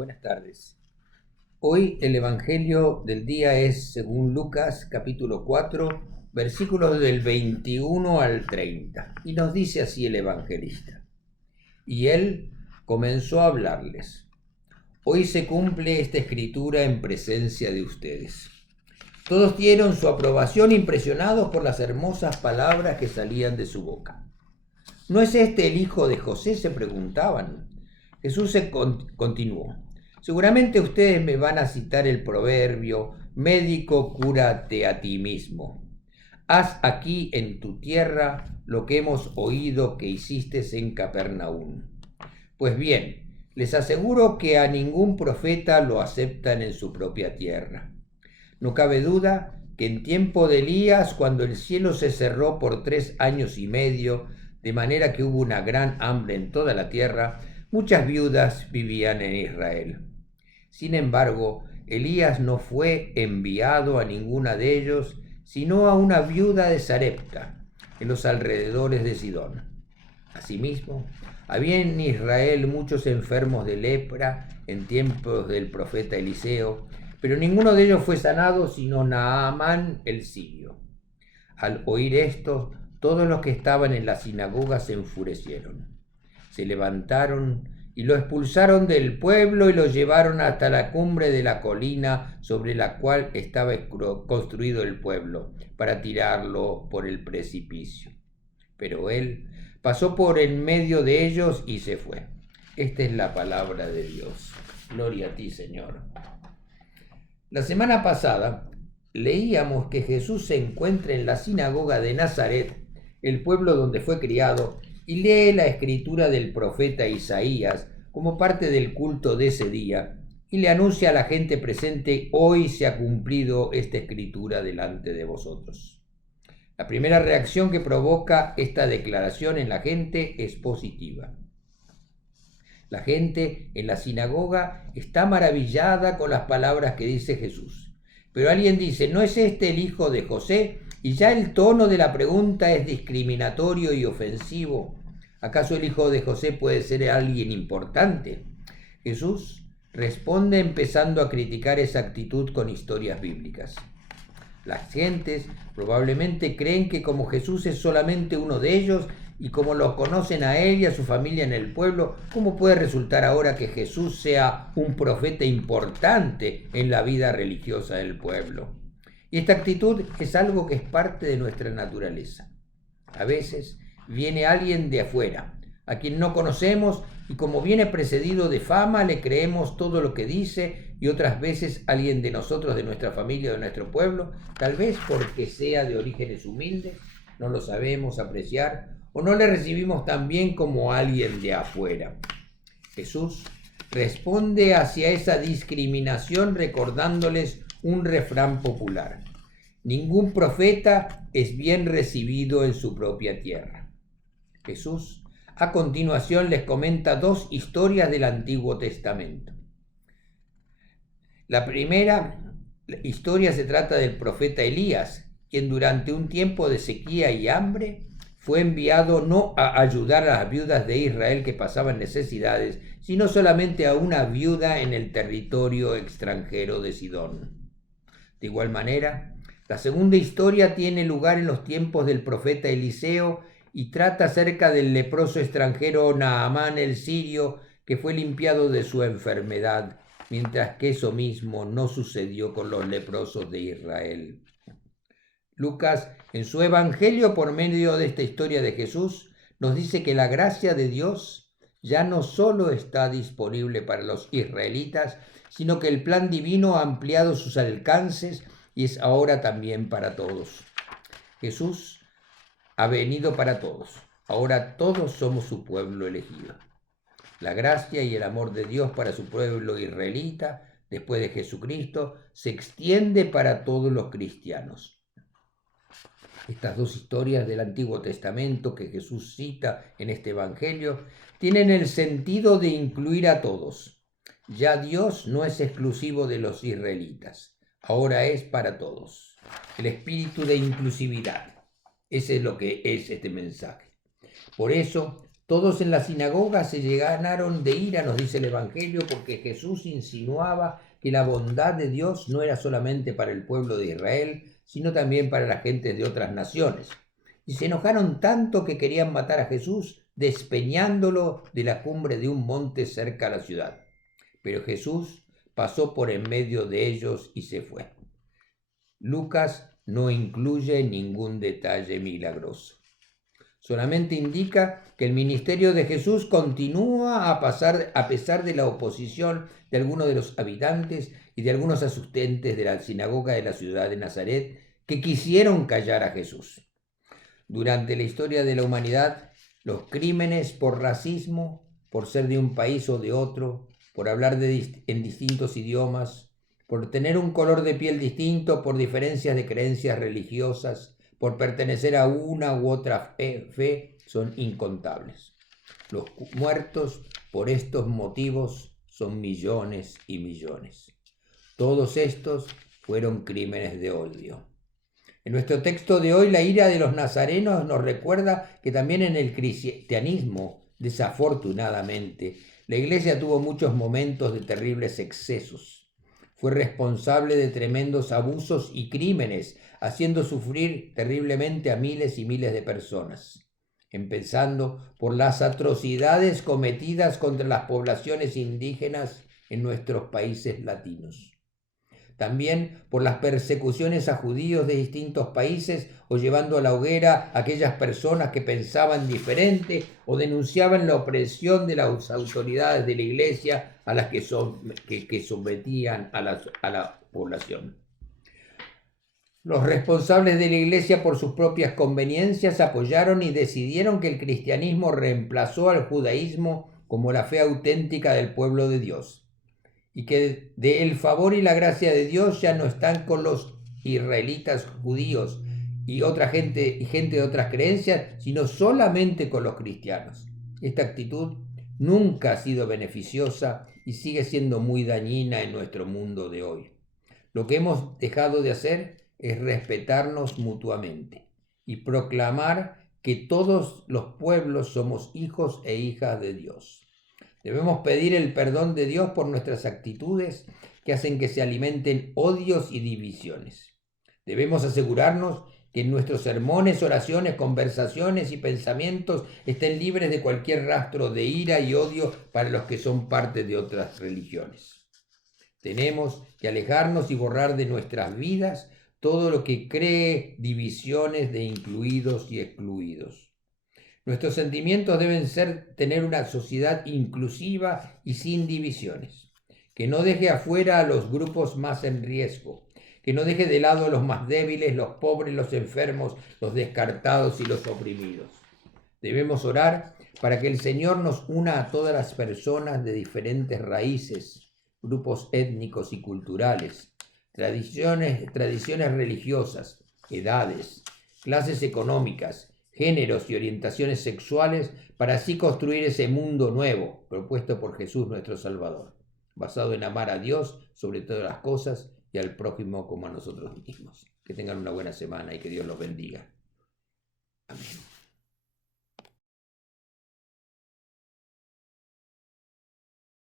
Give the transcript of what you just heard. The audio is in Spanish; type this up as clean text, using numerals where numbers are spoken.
Buenas tardes. Hoy el Evangelio del día es según Lucas capítulo 4, versículos del 21 al 30. Y nos dice así el evangelista. Y él comenzó a hablarles. Hoy se cumple esta escritura en presencia de ustedes. Todos dieron su aprobación impresionados por las hermosas palabras que salían de su boca. ¿No es este el hijo de José?, se preguntaban. Jesús continuó. Seguramente ustedes me van a citar el proverbio, médico, cúrate a ti mismo. Haz aquí en tu tierra lo que hemos oído que hiciste en Capernaum. Pues bien, les aseguro que a ningún profeta lo aceptan en su propia tierra. No cabe duda que en tiempo de Elías, cuando el cielo se cerró por 3 años y medio, de manera que hubo una gran hambre en toda la tierra, muchas viudas vivían en Israel. Sin embargo, Elías no fue enviado a ninguna de ellos, sino a una viuda de Sarepta, en los alrededores de Sidón. Asimismo, había en Israel muchos enfermos de lepra en tiempos del profeta Eliseo, pero ninguno de ellos fue sanado sino Naamán el sirio. Al oír esto, todos los que estaban en la sinagoga se enfurecieron. Se levantaron y lo expulsaron del pueblo y lo llevaron hasta la cumbre de la colina sobre la cual estaba construido el pueblo, para tirarlo por el precipicio. Pero él pasó por en medio de ellos y se fue. Esta es la palabra de Dios. Gloria a ti, Señor. La semana pasada leíamos que Jesús se encuentra en la sinagoga de Nazaret, el pueblo donde fue criado, y lee la escritura del profeta Isaías como parte del culto de ese día, y le anuncia a la gente presente: hoy se ha cumplido esta escritura delante de vosotros. La primera reacción que provoca esta declaración en la gente es positiva. La gente en la sinagoga está maravillada con las palabras que dice Jesús. Pero alguien dice: ¿no es este el hijo de José? Y ya el tono de la pregunta es discriminatorio y ofensivo. ¿Acaso el hijo de José puede ser alguien importante? Jesús responde empezando a criticar esa actitud con historias bíblicas. Las gentes probablemente creen que como Jesús es solamente uno de ellos y como lo conocen a él y a su familia en el pueblo, ¿cómo puede resultar ahora que Jesús sea un profeta importante en la vida religiosa del pueblo? Y esta actitud es algo que es parte de nuestra naturaleza. A veces viene alguien de afuera, a quien no conocemos, y como viene precedido de fama, le creemos todo lo que dice, y otras veces alguien de nosotros, de nuestra familia, de nuestro pueblo, tal vez porque sea de orígenes humildes, no lo sabemos apreciar, o no le recibimos tan bien como alguien de afuera. Jesús responde hacia esa discriminación recordándoles un refrán popular: ningún profeta es bien recibido en su propia tierra. Jesús a continuación les comenta 2 historias del Antiguo Testamento. La primera historia se trata del profeta Elías, quien durante un tiempo de sequía y hambre fue enviado no a ayudar a las viudas de Israel que pasaban necesidades, sino solamente a una viuda en el territorio extranjero de Sidón. De igual manera, la segunda historia tiene lugar en los tiempos del profeta Eliseo y trata acerca del leproso extranjero Naamán el sirio, que fue limpiado de su enfermedad, mientras que eso mismo no sucedió con los leprosos de Israel. Lucas, en su Evangelio, por medio de esta historia de Jesús, nos dice que la gracia de Dios ya no solo está disponible para los israelitas, sino que el plan divino ha ampliado sus alcances y es ahora también para todos. Jesús ha venido para todos. Ahora todos somos su pueblo elegido. La gracia y el amor de Dios para su pueblo israelita, después de Jesucristo, se extiende para todos los cristianos. Estas 2 historias del Antiguo Testamento que Jesús cita en este Evangelio tienen el sentido de incluir a todos. Ya Dios no es exclusivo de los israelitas, ahora es para todos. El espíritu de inclusividad. Ese es lo que es este mensaje. Por eso, Todos en la sinagoga se llenaron de ira, nos dice el Evangelio, porque Jesús insinuaba que la bondad de Dios no era solamente para el pueblo de Israel, sino también para la gente de otras naciones. Y se enojaron tanto que querían matar a Jesús, despeñándolo de la cumbre de un monte cerca a la ciudad. Pero Jesús pasó por en medio de ellos y se fue. Lucas no incluye ningún detalle milagroso. Solamente indica que el ministerio de Jesús continúa a pesar de la oposición de algunos de los habitantes y de algunos asistentes de la sinagoga de la ciudad de Nazaret que quisieron callar a Jesús. Durante la historia de la humanidad, los crímenes por racismo, por ser de un país o de otro, por hablar en distintos idiomas, por tener un color de piel distinto, por diferencias de creencias religiosas, por pertenecer a una u otra fe, son incontables. Los muertos por estos motivos son millones y millones. Todos estos fueron crímenes de odio. En nuestro texto de hoy, la ira de los nazarenos nos recuerda que también en el cristianismo, desafortunadamente, la Iglesia tuvo muchos momentos de terribles excesos. Fue responsable de tremendos abusos y crímenes, haciendo sufrir terriblemente a miles y miles de personas, empezando por las atrocidades cometidas contra las poblaciones indígenas en nuestros países latinos. También por las persecuciones a judíos de distintos países o llevando a la hoguera a aquellas personas que pensaban diferente o denunciaban la opresión de las autoridades de la Iglesia a las que sometían a la población. Los responsables de la Iglesia, por sus propias conveniencias, apoyaron y decidieron que el cristianismo reemplazó al judaísmo como la fe auténtica del pueblo de Dios, y que el favor y la gracia de Dios ya no están con los israelitas judíos y gente de otras creencias, sino solamente con los cristianos. Esta actitud nunca ha sido beneficiosa y sigue siendo muy dañina en nuestro mundo de hoy. Lo que hemos dejado de hacer es respetarnos mutuamente y proclamar que todos los pueblos somos hijos e hijas de Dios. Debemos pedir el perdón de Dios por nuestras actitudes que hacen que se alimenten odios y divisiones. Debemos asegurarnos que en nuestros sermones, oraciones, conversaciones y pensamientos estén libres de cualquier rastro de ira y odio para los que son parte de otras religiones. Tenemos que alejarnos y borrar de nuestras vidas todo lo que cree divisiones de incluidos y excluidos. Nuestros sentimientos deben tener una sociedad inclusiva y sin divisiones, que no deje afuera a los grupos más en riesgo, que no deje de lado a los más débiles, los pobres, los enfermos, los descartados y los oprimidos. Debemos orar para que el Señor nos una a todas las personas de diferentes raíces, grupos étnicos y culturales, tradiciones religiosas, edades, clases económicas, géneros y orientaciones sexuales, para así construir ese mundo nuevo propuesto por Jesús nuestro Salvador, basado en amar a Dios sobre todas las cosas y al prójimo como a nosotros mismos. Que tengan una buena semana y que Dios los bendiga. Amén.